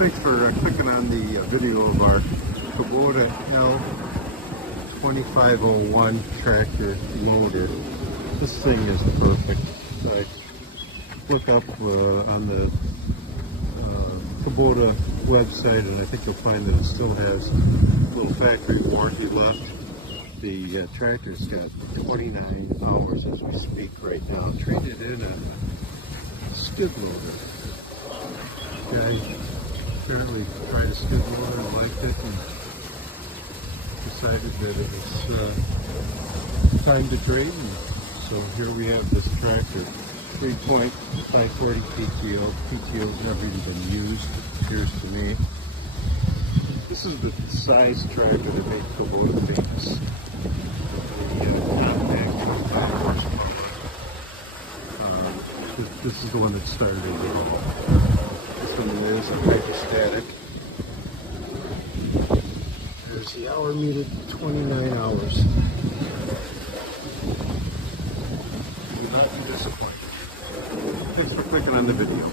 Thanks for clicking on the video of our Kubota L2501 tractor loader. This thing is perfect. I look up on the Kubota website, and I think you'll find that it still has a little factory warranty left. The tractor's got 29 hours as we speak right now. Traded in a skid loader. Guy apparently tried a skid loader and liked it and decided that it was time to trade. And so here we have this tractor. 3-point 540 PTO. PTO's never even been used, it appears to me. This is the size tractor that made Kubota famous. The compact 25 horsepower. This is the one that started it all. This one is a hydrostatic. There's the hour meter, 29 hours. You will not be disappointed. Thanks for clicking on the video.